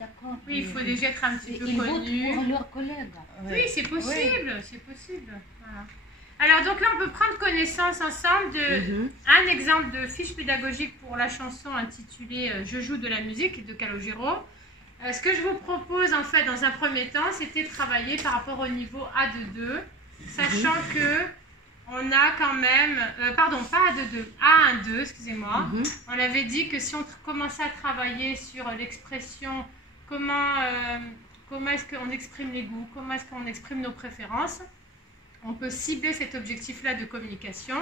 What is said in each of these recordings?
D'accord. Oui, il faut déjà être un petit peu Ils connu. votent pour leurs collègues. Oui, c'est possible, c'est possible. Voilà. Alors donc là, on peut prendre connaissance ensemble d'un exemple de fiche pédagogique pour la chanson intitulée « Je joue de la musique » de Calogero. Ce que je vous propose en fait dans un premier temps, c'était de travailler par rapport au niveau A de 2, sachant que on a quand même, pardon, pas A de 2, A1-2, excusez-moi. On avait dit que si on commençait à travailler sur l'expression, comment est-ce qu'on exprime les goûts, comment est-ce qu'on exprime nos préférences, on peut cibler cet objectif-là de communication,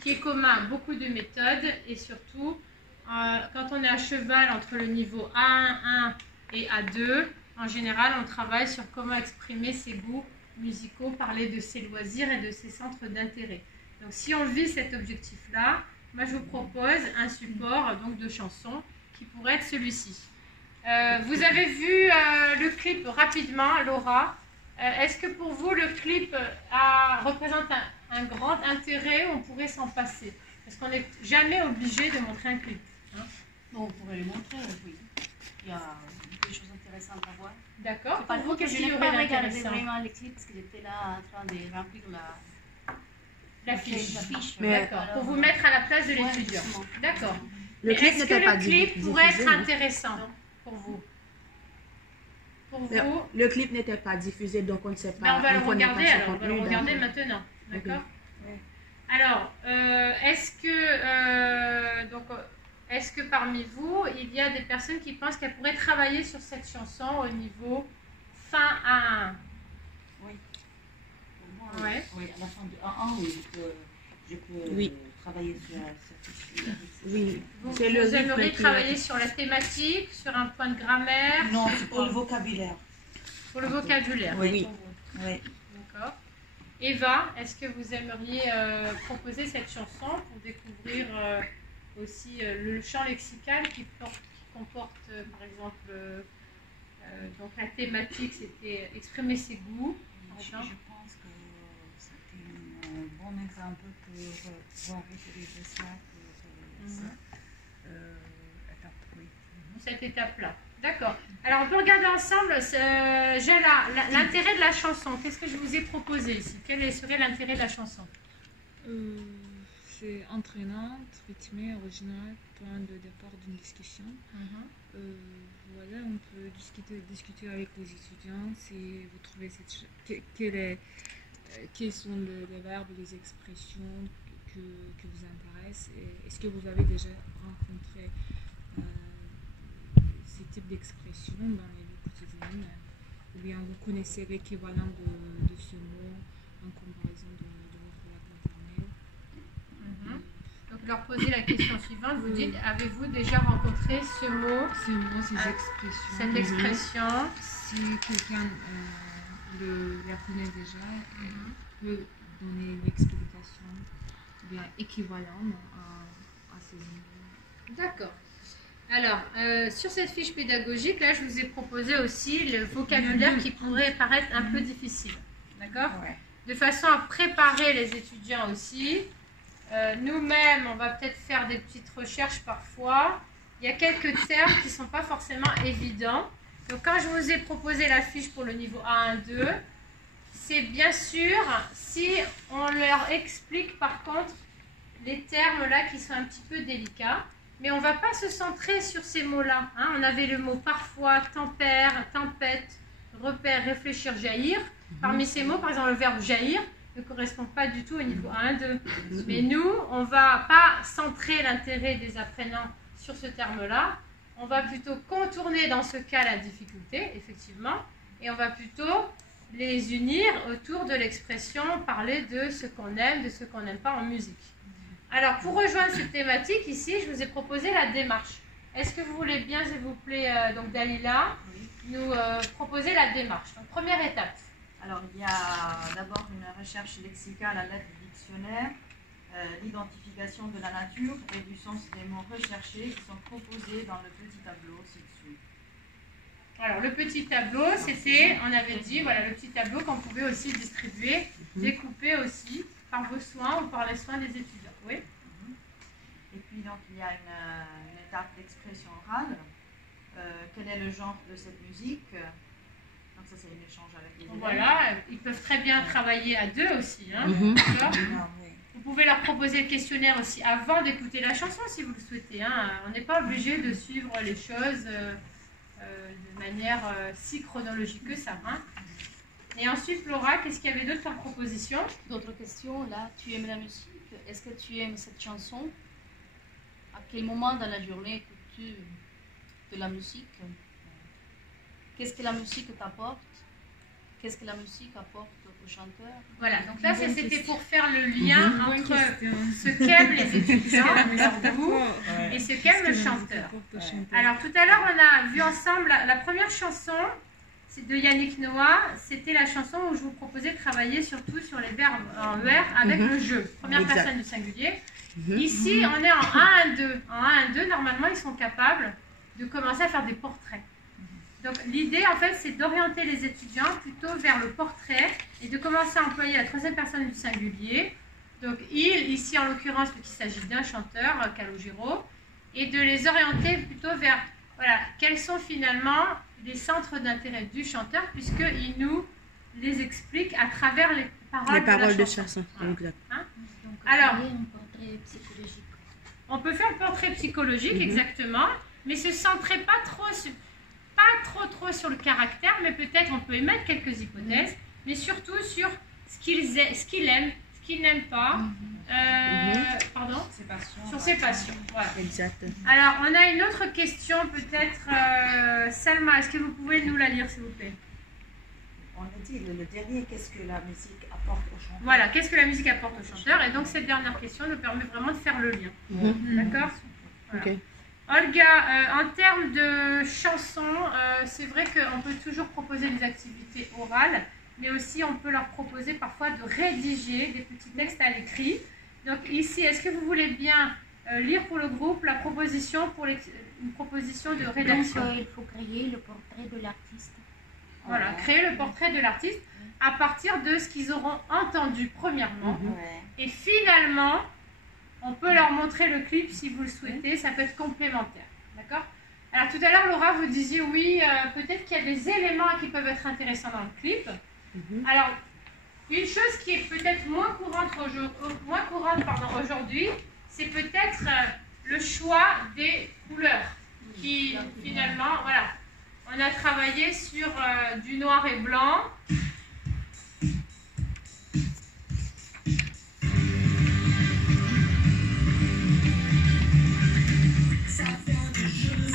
qui est commun à beaucoup de méthodes, et surtout, quand on est à cheval entre le niveau A1 et A2, en général, on travaille sur comment exprimer ses goûts musicaux, parler de ses loisirs et de ses centres d'intérêt. Donc, si on vise cet objectif-là, moi, je vous propose un support donc, de chansons qui pourrait être celui-ci. Vous avez vu le clip rapidement, Laura. Est-ce que pour vous, le clip représente un grand intérêt ou on pourrait s'en passer? Parce qu'on n'est jamais obligé de montrer un clip. Hein? Bon, on pourrait le montrer, oui. Il y a des choses intéressantes à voir. D'accord. Par contre, qu'est-ce je qu'il y n'ai aurait pas regardé d'intéressant? vraiment les clips parce que j'étais là en train de remplir la fiche. D'accord. Pour vous mettre à la place de l'étudiant. D'accord. Est-ce que le clip pourrait être intéressant pour vous? Le clip n'était pas diffusé, donc on ne sait pas. Ben, on va le regarder alors. On va le regarder maintenant. D'accord. Okay. Alors, est-ce que parmi vous, il y a des personnes qui pensent qu'elles pourraient travailler sur cette chanson au niveau fin A1? Oui. Ouais. Oui, à la fin de A1, oui, je peux travailler sur cette fiche. Oui. Vous aimeriez travailler sur la thématique, sur un point de grammaire? Non, c'est pour le vocabulaire. Pour le vocabulaire? Oui. Oui. D'accord. Eva, est-ce que vous aimeriez proposer cette chanson pour découvrir aussi le champ lexical qui comporte, par exemple, donc la thématique, c'était exprimer ses goûts. Je pense que c'était un bon exemple pour pouvoir utiliser ça pour cette étape-là. D'accord. Alors, on peut regarder ensemble, j'ai l'intérêt de la chanson. Qu'est-ce que je vous ai proposé ici? Quel serait l'intérêt de la chanson? C'est entraînante, rythmée, originale, point de départ d'une discussion. Voilà, on peut discuter avec les étudiants si vous trouvez quels sont les verbes, les expressions que vous intéressent. Est-ce que vous avez déjà rencontré ces types d'expressions dans la vie quotidienne, ou bien vous connaissez l'équivalent de ce mot en comparaison de votre langue maternelle? Donc leur poser la question suivante, vous dites, avez-vous déjà rencontré ce mot, ces expressions, cette expression? Si quelqu'un la connaît déjà, peut donner l'explication bien équivalente à ces mots. D'accord. Alors, sur cette fiche pédagogique, là, je vous ai proposé aussi le vocabulaire qui pourrait paraître un peu difficile. D'accord? De façon à préparer les étudiants aussi. Nous-mêmes, on va peut-être faire des petites recherches parfois. Il y a quelques termes qui ne sont pas forcément évidents. Donc, quand je vous ai proposé la fiche pour le niveau A1-2, c'est bien sûr si on leur explique par contre les termes là qui sont un petit peu délicats. Mais on ne va pas se centrer sur ces mots-là. Hein. On avait le mot parfois, tempère, tempête, repère, réfléchir, jaillir. Parmi ces mots, par exemple, le verbe jaillir ne correspond pas du tout au niveau 1-2. Mais nous, on ne va pas centrer l'intérêt des apprenants sur ce terme-là. On va plutôt contourner dans ce cas la difficulté, effectivement, et on va plutôt les unir autour de l'expression parler de ce qu'on aime, de ce qu'on n'aime pas en musique. Alors, pour rejoindre cette thématique, ici, je vous ai proposé la démarche. Est-ce que vous voulez bien, s'il vous plaît, donc Dalila, nous proposer la démarche? Donc, première étape. Alors, il y a d'abord une recherche lexicale à l'aide du dictionnaire, l'identification de la nature et du sens des mots recherchés qui sont proposés dans le petit tableau ci-dessous. Alors, le petit tableau, c'était, on avait dit, voilà, le petit tableau qu'on pouvait aussi distribuer, découper aussi par vos soins ou par les soins des étudiants. Oui. Et puis, donc, il y a une étape d'expression orale quel est le genre de cette musique. Donc ça c'est un échange avec les élèves. Voilà, ils peuvent très bien travailler à deux aussi. Hein, d'accord. Ah, oui. Vous pouvez leur proposer le questionnaire aussi avant d'écouter la chanson si vous le souhaitez. Hein. On n'est pas obligé de suivre les choses de manière si chronologique que ça. Hein. Et ensuite, Laura, qu'est-ce qu'il y avait d'autre comme proposition? D'autres questions, là, tu aimes la musique? Est-ce que tu aimes cette chanson? À quel moment dans la journée écoutes-tu de la musique? Qu'est-ce que la musique t'apporte? Qu'est-ce que la musique apporte au chanteur? Voilà, donc là, c'était pour faire le lien entre ce qu'aiment les étudiants, leur goût, et ce qu'aime le chanteur. Alors, tout à l'heure, on a vu ensemble la première chanson, c'est de Yannick Noah. C'était la chanson où je vous proposais de travailler surtout sur les verbes en ER avec le jeu. Première personne du singulier. Ici, on est en 1-1-2. En 1-1-2, normalement, ils sont capables de commencer à faire des portraits. Donc, l'idée, en fait, c'est d'orienter les étudiants plutôt vers le portrait et de commencer à employer la troisième personne du singulier. Donc, il, ici, en l'occurrence, puisqu'il s'agit d'un chanteur, Calogero, et de les orienter plutôt vers, voilà, quels sont finalement les centres d'intérêt du chanteur, puisqu'il nous les explique à travers les paroles de la chanson. Voilà. Exact. Hein? Donc, alors, un portrait psychologique. On peut faire le portrait psychologique, exactement, mais se centrer pas trop sur le caractère, mais peut-être on peut émettre quelques hypothèses, mais surtout sur ce qu'il aime, ce qu'il n'aime pas, pardon, Ses passions. sur ses passions. Voilà. Exact. Alors, on a une autre question, peut-être, Salma, est-ce que vous pouvez nous la lire, s'il vous plaît? On a dit le dernier, qu'est-ce que la musique apporte au chanteur? Voilà, qu'est-ce que la musique apporte au chanteur? Et donc, cette dernière question nous permet vraiment de faire le lien. D'accord? Voilà. Ok. Olga, en termes de chansons, c'est vrai qu'on peut toujours proposer des activités orales, mais aussi on peut leur proposer parfois de rédiger des petits textes à l'écrit. Donc ici, est-ce que vous voulez bien lire pour le groupe la proposition pour une proposition de rédaction? Donc, il faut créer le portrait de l'artiste. Voilà, créer le portrait de l'artiste à partir de ce qu'ils auront entendu premièrement. Et finalement, on peut leur montrer le clip si vous le souhaitez, ça peut être complémentaire. D'accord? Alors tout à l'heure, Laura, vous disiez oui, peut-être qu'il y a des éléments qui peuvent être intéressants dans le clip. Alors, une chose qui est peut-être moins courante aujourd'hui, c'est peut-être le choix des couleurs. Qui finalement, voilà, on a travaillé sur du noir et blanc.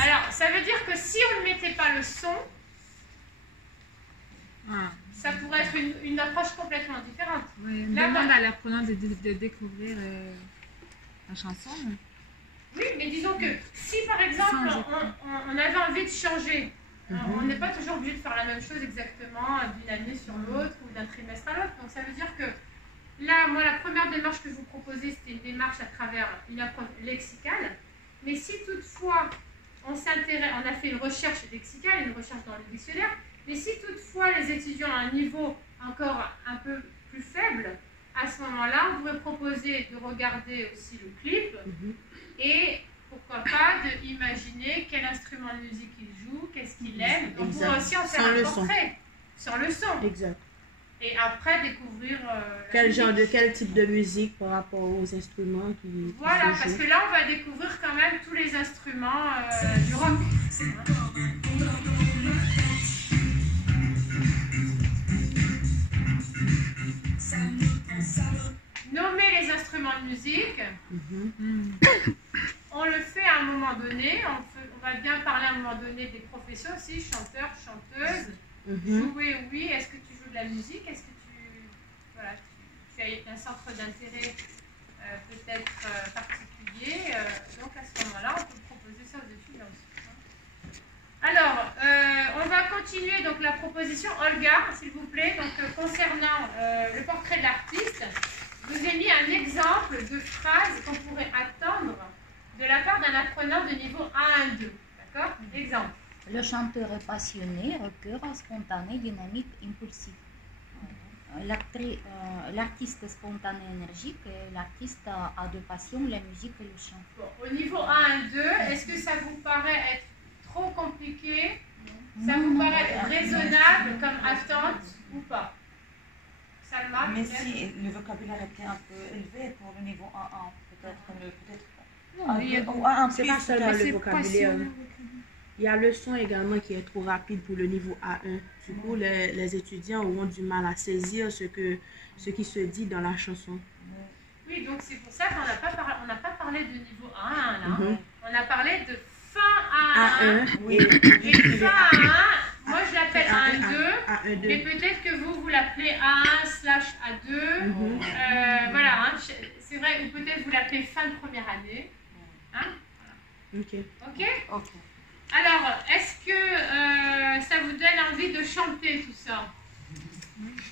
Alors, ça veut dire que si on ne mettait pas le son, ça pourrait être une approche complètement différente. Oui, on Là, demande à l'apprenant de découvrir la chanson. Oui, mais disons que si par exemple on avait envie de changer, on n'est pas toujours obligé de faire la même chose exactement d'une année sur l'autre ou d'un trimestre à l'autre. Donc ça veut dire que là, moi, la première démarche que je vous proposais, c'était une démarche à travers une approche lexicale. Mais si toutefois on a fait une recherche lexicale, une recherche dans le dictionnaire, mais si toutefois les étudiants ont un niveau encore un peu plus faible, à ce moment-là, on pourrait proposer de regarder aussi le clip et pourquoi pas d'imaginer quel instrument de musique il joue, qu'est-ce qu'il aime. On pourrait aussi en faire un portrait sans le son. Exact. Et après découvrir Quel type de musique par rapport aux instruments qui voilà, se parce jouent. que là on va découvrir quand même tous les instruments du rock. Nommer les instruments de musique, on le fait à un moment donné, on va bien parler à un moment donné des professions aussi, chanteurs, chanteuses, jouer, oui, est-ce que tu joues de la musique, est-ce que tu as un centre d'intérêt peut-être particulier, donc à ce moment-là on peut proposer ça aux étudiants aussi. Alors, on va continuer donc la proposition. Olga, s'il vous plaît, donc concernant le portrait de l'artiste, je vous ai mis un exemple de phrase qu'on pourrait attendre de la part d'un apprenant de niveau 1 à 2. D'accord? Exemple. Le chanteur est passionné, rockeur, spontané, dynamique, impulsif. L'artiste spontané, énergique, et l'artiste a de passion, la musique et le chant. Bon, au niveau 1 à 2, est-ce que ça vous paraît être trop compliqué? Ça vous paraît raisonnable comme attente ou pas? Salma, Mais peut-être? si le vocabulaire était un peu élevé pour le niveau A1, peut-être Non, mais il y a ou A1 C'est pas plus, seulement peut-être. le vocabulaire. Il y a le son également qui est trop rapide pour le niveau A1. Du coup, les étudiants auront du mal à saisir ce qui se dit dans la chanson. Oui, donc c'est pour ça qu'on n'a pas parlé de niveau A1 là. Mhm. On a parlé de fin A1. A1 Oui. Et fin A1, moi je l'appelle A1-2. A1, Mais 2. peut-être que vous l'appelez A1/A2. Mhm. Voilà, hein, c'est vrai, ou peut-être vous l'appelez fin de première année. Hein? Ok. Ok? Ok. Alors, est-ce que ça vous donne envie de chanter tout ça?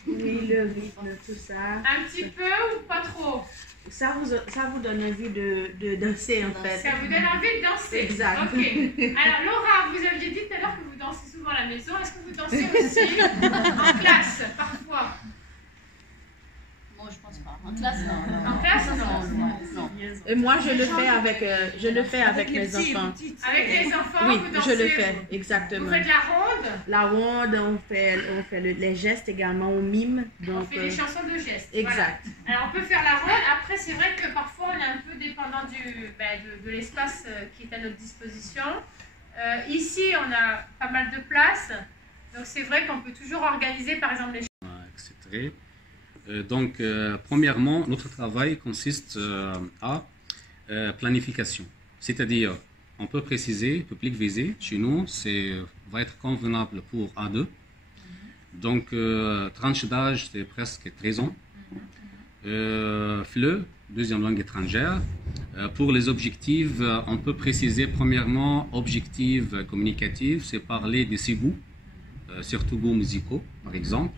Oui, le rythme, tout ça. Un petit peu ou pas trop? Ça vous donne envie de danser en fait. Ça vous donne envie de danser? Exact. Ok. Alors, Laura, vous aviez dit tout à l'heure que vous dansez souvent à la maison. Est-ce que vous dansez aussi en classe, parfois? Moi, je pense pas. En classe, non. En classe, non. Non. Et moi, je le fais avec mes enfants. Avec les enfants, Oui, vous dansez? je le fais, Vous exactement. faites la ronde? La ronde, on fait les gestes également, on mime. On Donc, fait des chansons de gestes. exact. Voilà. Alors on peut faire la ronde. Après, c'est vrai que parfois on est un peu dépendant de l'espace qui est à notre disposition. Ici, on a pas mal de place. Donc c'est vrai qu'on peut toujours organiser par exemple les etc. Donc, premièrement, notre travail consiste à planification. C'est-à-dire, on peut préciser, public visé, chez nous, va être convenable pour A2. Donc, tranche d'âge, c'est presque 13 ans. FLE, deuxième langue étrangère. Pour les objectifs, on peut préciser premièrement, objectif communicatif, c'est parler de ses goûts, surtout goûts musicaux, par exemple.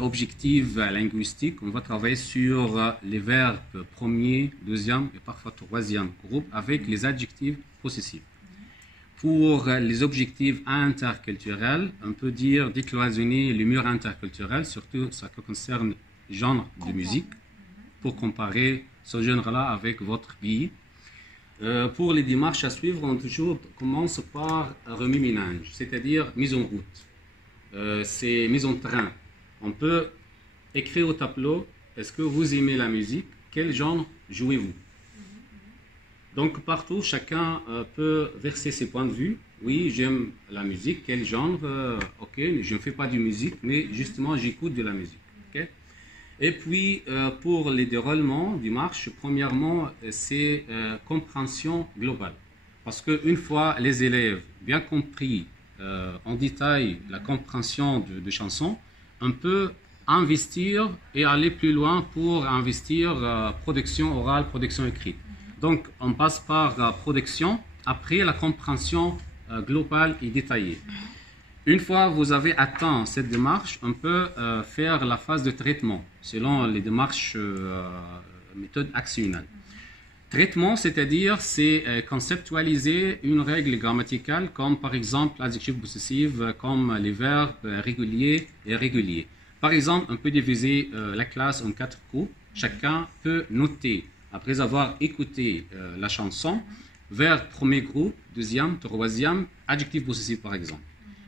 Objectif linguistique, on va travailler sur les verbes premier, deuxième et parfois troisième groupe avec les adjectifs possessifs. Pour les objectifs interculturels, on peut dire décloisonner le mur interculturel, surtout ce qui concerne le genre de musique, pour comparer ce genre-là avec votre pays. Pour les démarches à suivre, on commence par remue-ménage, c'est-à-dire mise en route. C'est mise en train. On peut écrire au tableau, est-ce que vous aimez la musique? Quel genre jouez-vous? Donc partout, chacun peut verser ses points de vue. Oui, j'aime la musique. Quel genre? Ok, je ne fais pas de musique, mais justement, j'écoute de la musique. Okay? Et puis, pour les déroulements du marche, premièrement, c'est compréhension globale. Parce qu'une fois les élèves bien compris en détail la compréhension de chansons, on peut investir et aller plus loin pour investir production orale, production écrite. Donc, on passe par production, après la compréhension globale et détaillée. Une fois que vous avez atteint cette démarche, on peut faire la phase de traitement, selon les démarches méthode actionnelle. Traitement, c'est-à-dire, c'est conceptualiser une règle grammaticale, comme par exemple l'adjectif possessif, comme les verbes réguliers et irréguliers. Par exemple, on peut diviser la classe en 4 groupes. Chacun peut noter, après avoir écouté la chanson, verbe premier groupe, deuxième, troisième, adjectif possessif par exemple.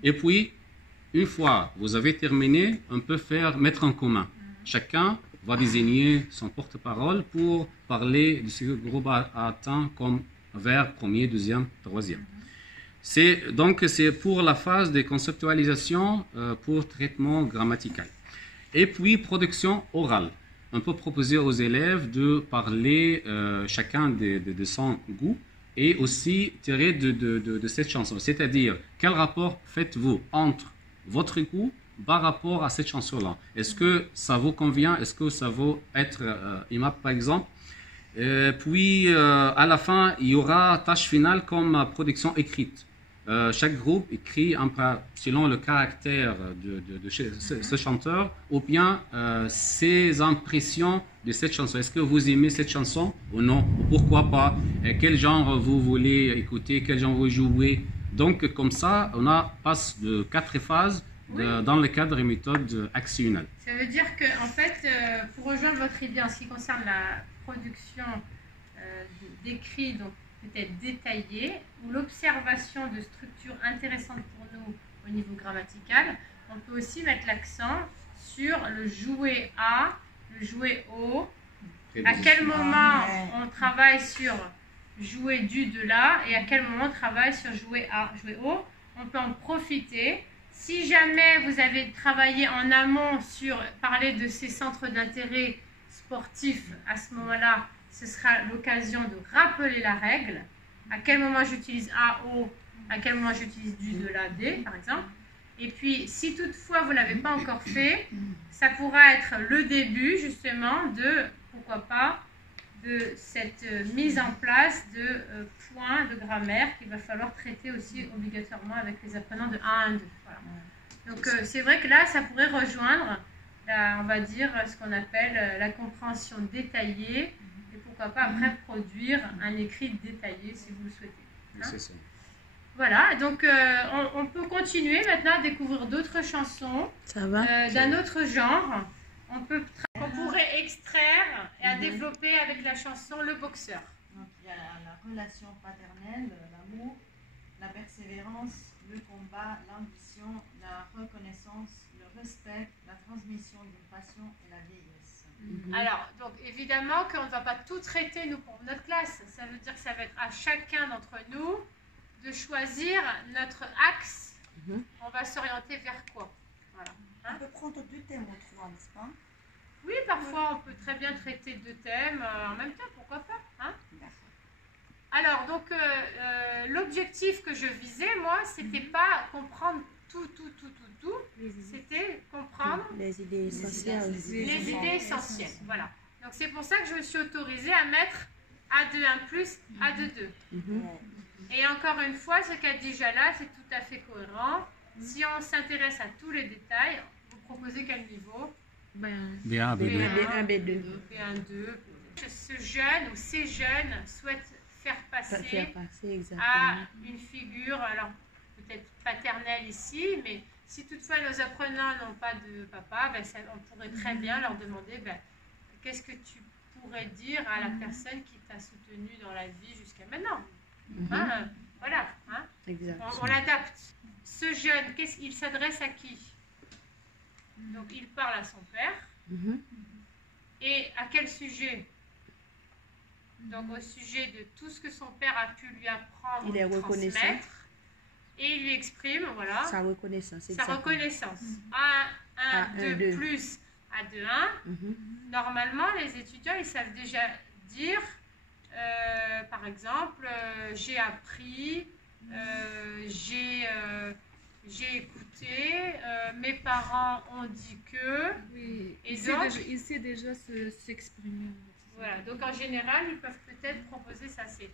Et puis, une fois vous avez terminé, on peut mettre en commun. Chacun va désigner son porte-parole pour parler de ce groupe atteint comme verbe premier, deuxième, troisième. Donc, c'est pour la phase de conceptualisation pour traitement grammatical. Et puis, production orale. On peut proposer aux élèves de parler chacun de son goût et aussi tirer de cette chanson. C'est-à-dire, quel rapport faites-vous entre votre goût par rapport à cette chanson-là? Est-ce que ça vous convient? Est-ce que ça vaut être aimable, par exemple? Puis, à la fin, il y aura tâche finale comme production écrite. Chaque groupe écrit selon le caractère de ce chanteur ou bien ses impressions de cette chanson. Est-ce que vous aimez cette chanson ou non? Pourquoi pas? Quel genre vous voulez écouter? Quel genre vous jouez? Donc, comme ça, on passe de 4 phases dans le cadre et méthode actionnelle. Ça veut dire que, en fait, pour rejoindre votre idée en ce qui concerne la production d'écrit, donc peut-être détaillée, ou l'observation de structures intéressantes pour nous au niveau grammatical. On peut aussi mettre l'accent sur le jouet A, le jouet O. À quel moment on travaille sur jouet du de là et à quel moment on travaille sur jouet A, jouet O. On peut en profiter. Si jamais vous avez travaillé en amont sur parler de ces centres d'intérêt sportifs, à ce moment-là, ce sera l'occasion de rappeler la règle. À quel moment j'utilise A, O, à quel moment j'utilise du, de, la, D, par exemple. Et puis, si toutefois vous ne l'avez pas encore fait, ça pourra être le début, justement, de, pourquoi pas, de cette mise en place de points de grammaire qu'il va falloir traiter aussi obligatoirement avec les apprenants de 1 à 2. Voilà. Donc, c'est vrai que là, ça pourrait rejoindre, on va dire, ce qu'on appelle la compréhension détaillée. Et pourquoi pas après produire un écrit détaillé si vous le souhaitez. Hein? C'est ça. Voilà, donc on peut continuer maintenant à découvrir d'autres chansons d'un autre genre. On pourrait extraire et à développer avec la chanson Le Boxeur. Donc, il y a la relation paternelle, l'amour, la persévérance, le combat, l'ambition, la reconnaissance, le respect, la transmission d'une passion et la vieillesse. Alors, donc évidemment qu'on ne va pas tout traiter nous pour notre classe. Ça veut dire que ça va être à chacun d'entre nous de choisir notre axe. On va s'orienter vers quoi? Voilà. On peut prendre 2 thèmes ou 3, n'est-ce pas? Oui, parfois on peut très bien traiter 2 thèmes en même temps, pourquoi pas, hein? Alors, donc, l'objectif que je visais, moi, c'était pas comprendre tout, c'était comprendre les idées essentielles. les idées essentielles. Voilà. Donc, c'est pour ça que je me suis autorisée à mettre A2 plus, A2 2. Et encore une fois, ce qu'a dit Jala, c'est tout à fait cohérent. Si on s'intéresse à tous les détails, vous proposez quel niveau? B1, B2. B1, B1, 2. Ce jeune ou ces jeunes souhaitent faire passer à une figure, alors peut-être paternelle ici, mais si toutefois nos apprenants n'ont pas de papa, ben on pourrait très bien leur demander qu'est-ce que tu pourrais dire à la personne qui t'a soutenu dans la vie jusqu'à maintenant. Hein, voilà, hein. On l'adapte. Ce jeune, il s'adresse à qui? Donc il parle à son père. Et à quel sujet? Donc au sujet de tout ce que son père a pu lui apprendre, il est reconnaissant. Et il lui exprime, voilà, sa reconnaissance. Sa reconnaissance. A1, 2 plus, A2, 1. Normalement, les étudiants, ils savent déjà dire, par exemple, j'ai appris, j'ai écouté, mes parents ont dit que... Oui, et donc, il sait déjà s'exprimer. Voilà, donc en général, ils peuvent peut-être proposer ça. C'est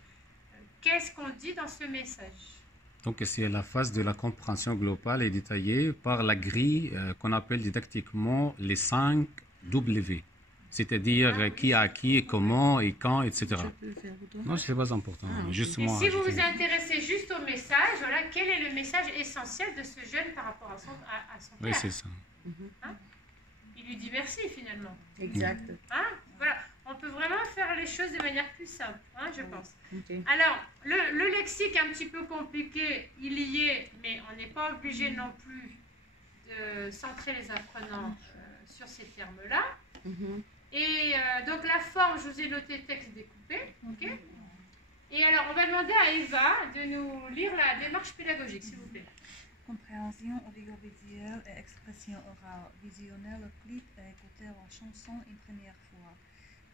qu'est-ce qu'on dit dans ce message? Donc c'est la phase de la compréhension globale et détaillée par la grille qu'on appelle didactiquement les 5 W. C'est-à-dire qui a qui, comment et quand, etc. Non, c'est pas important. Justement, et si vous vous intéressez juste au message, voilà, quel est le message essentiel de ce jeune par rapport à son père? Oui, c'est ça. Hein? Il lui dit merci finalement. Exact. Hein? Voilà. On peut vraiment faire les choses de manière plus simple, hein, je pense. Alors, le lexique un petit peu compliqué, il y est, mais on n'est pas obligé non plus de centrer les apprenants sur ces termes-là. Et donc la forme, je vous ai noté texte découpé. Et alors, on va demander à Eva de nous lire la démarche pédagogique, s'il vous plaît. Compréhension audiovisuelle et expression orale. Visionner le clip et écouter la chanson une première fois.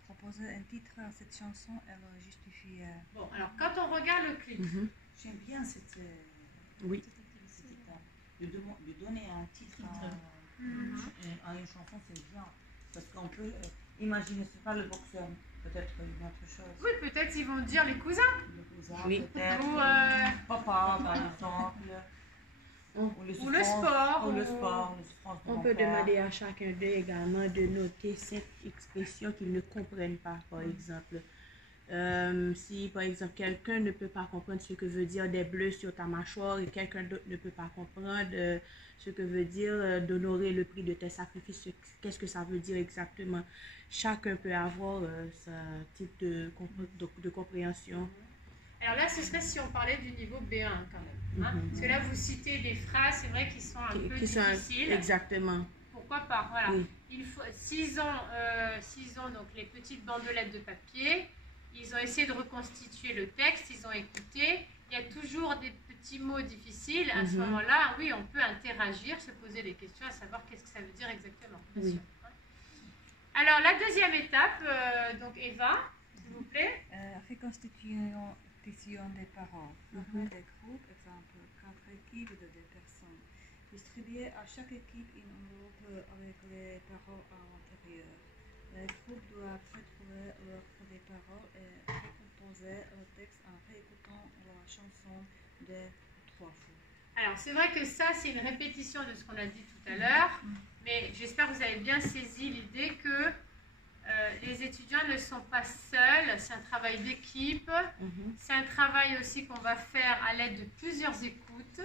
Proposer un titre à cette chanson et le justifier. Bon, alors quand on regarde le clip, j'aime bien cette oui. De donner un titre à une chanson, c'est bien. Parce qu'on peut imaginer, c'est pas le boxeur, peut-être une autre chose. Oui, peut-être ils vont dire les cousins. Les cousins, oui. peut-être. Ou papa, par exemple. Ou le sport. On peut demander à chacun d'eux également de noter cette expression qu'ils ne comprennent pas, par exemple. Si, par exemple, quelqu'un ne peut pas comprendre ce que veut dire des bleus sur ta mâchoire et quelqu'un d'autre ne peut pas comprendre ce que veut dire d'honorer le prix de tes sacrifices, qu'est-ce que ça veut dire exactement? Chacun peut avoir ce type de compréhension. Alors là, ce serait si on parlait du niveau B1 quand même. Hein, parce que là, vous citez des phrases, c'est vrai, qui sont un peu difficiles. Exactement. Pourquoi pas, voilà. Oui. S'ils ont donc les petites bandelettes de papier, ils ont essayé de reconstituer le texte, ils ont écouté, il y a toujours des petits mots difficiles. À ce moment-là, oui, on peut interagir, se poser des questions, à savoir qu'est-ce que ça veut dire exactement. Bien sûr. Alors, la deuxième étape, donc Eva, s'il vous plaît. Reconstitution des paroles. Former des groupes, exemple 4 équipes de 2 personnes. Distribuer à chaque équipe une enveloppe avec les paroles à l'intérieur. Les groupes doivent retrouver l'ordre des paroles et recomposer le texte en réécoutant la chanson 2 ou 3 fois. Alors, c'est vrai que ça, c'est une répétition de ce qu'on a dit tout à l'heure, mais j'espère que vous avez bien saisi l'idée que les étudiants ne sont pas seuls, c'est un travail d'équipe, c'est un travail aussi qu'on va faire à l'aide de plusieurs écoutes,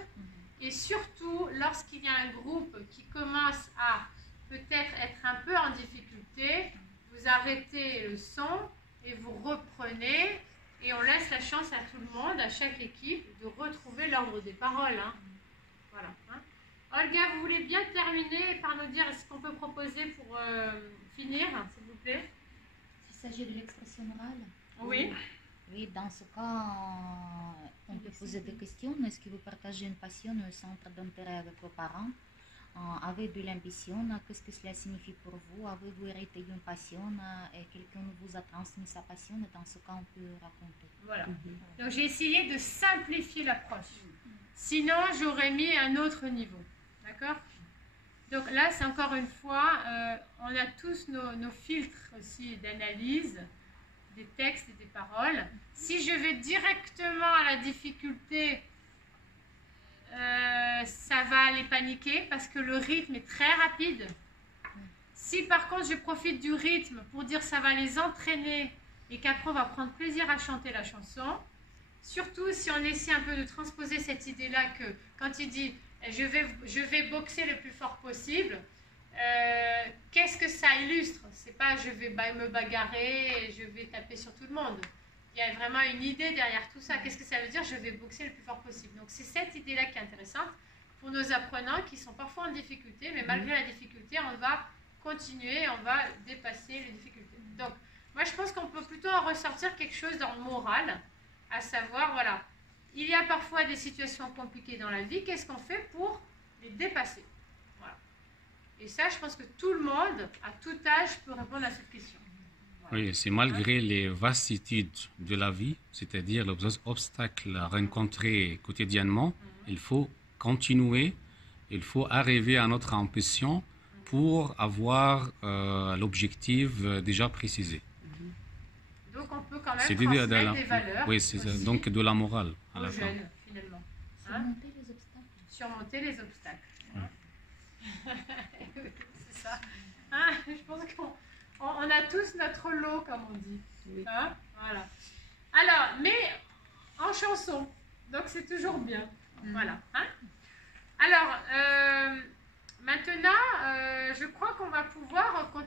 et surtout, lorsqu'il y a un groupe qui commence à peut-être être un peu en difficulté, vous arrêtez le son et vous reprenez, et on laisse la chance à tout le monde, à chaque équipe, de retrouver l'ordre des paroles. Hein. Voilà. Hein. Olga, vous voulez bien terminer par nous dire ce qu'on peut proposer pour finir, s'il vous plaît? Il s'agit de l'expression orale. Oui. Oui, dans ce cas, on peut poser des questions. Est-ce que vous partagez une passion, un centre d'intérêt avec vos parents? Avez-vous de l'ambition? Qu'est-ce que cela signifie pour vous? Avez-vous hérité d'une passion et quelqu'un vous a transmis sa passion? Dans ce cas, on peut raconter. Voilà. Donc, j'ai essayé de simplifier l'approche. Sinon, j'aurais mis un autre niveau. D'accord? Donc là, c'est encore une fois, on a tous nos filtres aussi d'analyse des textes et des paroles. Si je vais directement à la difficulté, ça va les paniquer parce que le rythme est très rapide. Si par contre je profite du rythme pour dire ça va les entraîner et qu'après on va prendre plaisir à chanter la chanson, surtout si on essaie un peu de transposer cette idée-là que quand il dit je vais boxer le plus fort possible, qu'est-ce que ça illustre? C'est pas je vais me bagarrer et je vais taper sur tout le monde. Il y a vraiment une idée derrière tout ça. Qu'est-ce que ça veut dire? Je vais boxer le plus fort possible. Donc c'est cette idée-là qui est intéressante pour nos apprenants qui sont parfois en difficulté, mais malgré la difficulté, on va continuer, on va dépasser les difficultés. Donc moi je pense qu'on peut plutôt en ressortir quelque chose dans le moral, à savoir, voilà, il y a parfois des situations compliquées dans la vie, qu'est-ce qu'on fait pour les dépasser? Voilà. Et ça, je pense que tout le monde, à tout âge, peut répondre à cette question. Voilà. Oui, c'est malgré les vastitudes de la vie, c'est-à-dire les obstacles rencontrés quotidiennement, il faut continuer, il faut arriver à notre ambition pour avoir l'objectif déjà précisé. Donc on peut quand même transmettre des valeurs. Oui, c'est ça, donc de la morale à la fin. Jeunes, finalement. Surmonter les obstacles. Surmonter les obstacles. C'est ça. Hein, je pense qu'on a tous notre lot, comme on dit. Oui. Hein, voilà. Alors, mais en chanson. Donc c'est toujours bien. Voilà. Hein. Alors, maintenant, je crois qu'on va pouvoir continuer.